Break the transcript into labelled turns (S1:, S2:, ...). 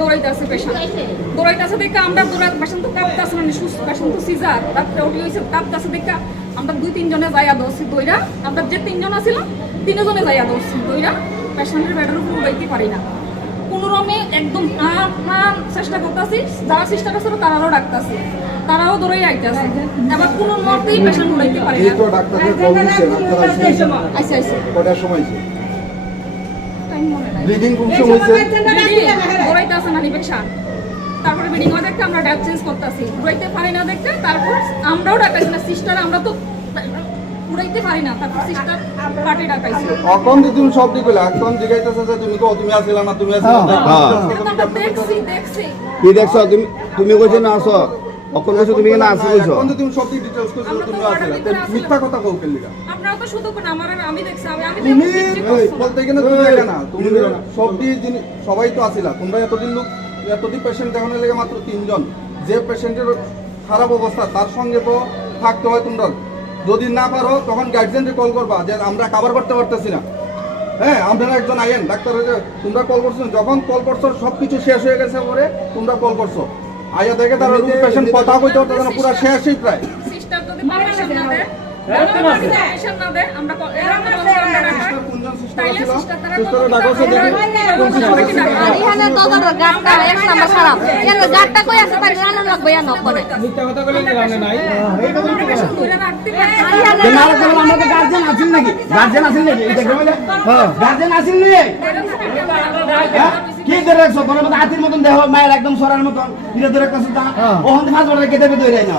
S1: দৌড়াইতেছে patient দৌড়াইতেছে দেখে আমরা দৌড়াই পেশেন্ট তো কাঁপতেছে না সুস্থ পেশেন্ট তো সিজার। রাত্রে উঠে আমরা দুই তিনজনে যাইয়া দৌড়ছি দইরা আমরা যে তিনজন আছিল তিনজনে যাইয়া দৌড়ছি দইরা পেশেন্টের বেডের উপর উঠাইতে পারি না। কোনো রমে একদম আম চেষ্টা করতেছি যারা চেষ্টা করছে তারাও ডাকতেছি। তারাও দৌড়াই আইতেছে। এবার কোনো মতেই পেশেন্ট উঠাইতে পারি
S2: এই
S1: না।
S2: তো ডাক্তারকে কল দিচ্ছে ডাক্তার আসছে
S1: আইসে আইসে
S2: কটার সময়?
S1: টাইম মনে নাই।
S2: ব্লিডিং কোন সময়
S1: আসে না তারপরে বিডিং হয়ে দেখতে আমরা ড্যাপ চেঞ্জ করতেছি। উড়াইতে পারি না দেখতে তারপর আমরাও ডাকাইছি না সিস্টার আমরা তো উড়াইতে পারি না তারপর সিস্টার ডাকাইছি
S2: তো তুমি সব দিকে এখন জিজ্ঞাসা যে তুমি তো তুমি আসিলা না তুমি আসিলা না
S3: হ্যাঁ।
S1: দেখছি দেখছি।
S3: কি দেখছ? তুমি তুমি কইছো না আসো। অকল কইছো তুমি কেন আসো কইছো?
S2: এখন তুমি সব দিক ডিটেইলস তুমি আসিলা। মিথ্যা কথা কও কেলিগা
S1: আপনারা তো শুধু কোন আমার আমি দেখছি আমি আমি
S2: তুমি
S1: না।
S2: বলতে গেলে তুমি একা না। তুমি সব জিনি- সবাই তো আসিলা। তোমরা এতদিন লোক এতদিন পেশেন্ট দেখানোর লেগে মাত্র তিনজন। যে পেশেন্টের খারাপ অবস্থা তার সঙ্গে তো থাকতে হয় তোমরা। যদি না পারো তখন গার্জেনকে কল করবা যে আমরা কাভার করতে পারতেছি না। হ্যাঁ আপনারা একজন আইন ডাক্তার হয়েছে তোমরা কল করছ যখন কল করছ সব কিছু শেষ হয়ে গেছে পরে তোমরা কল করছ। আইয়া দেখে তারা পেশেন্ট কথা কইতে পারতো পুরো শেষই প্রায়।
S1: ক- ধরে
S4: হ্যাঁ? রাখছো? তোর মতো হাতির মতন দেহ মায়ের একদম সরার মতন এটা ধরে রাখছো তা ওখান থেকে মাছ কেটে বেঁধে দেয় না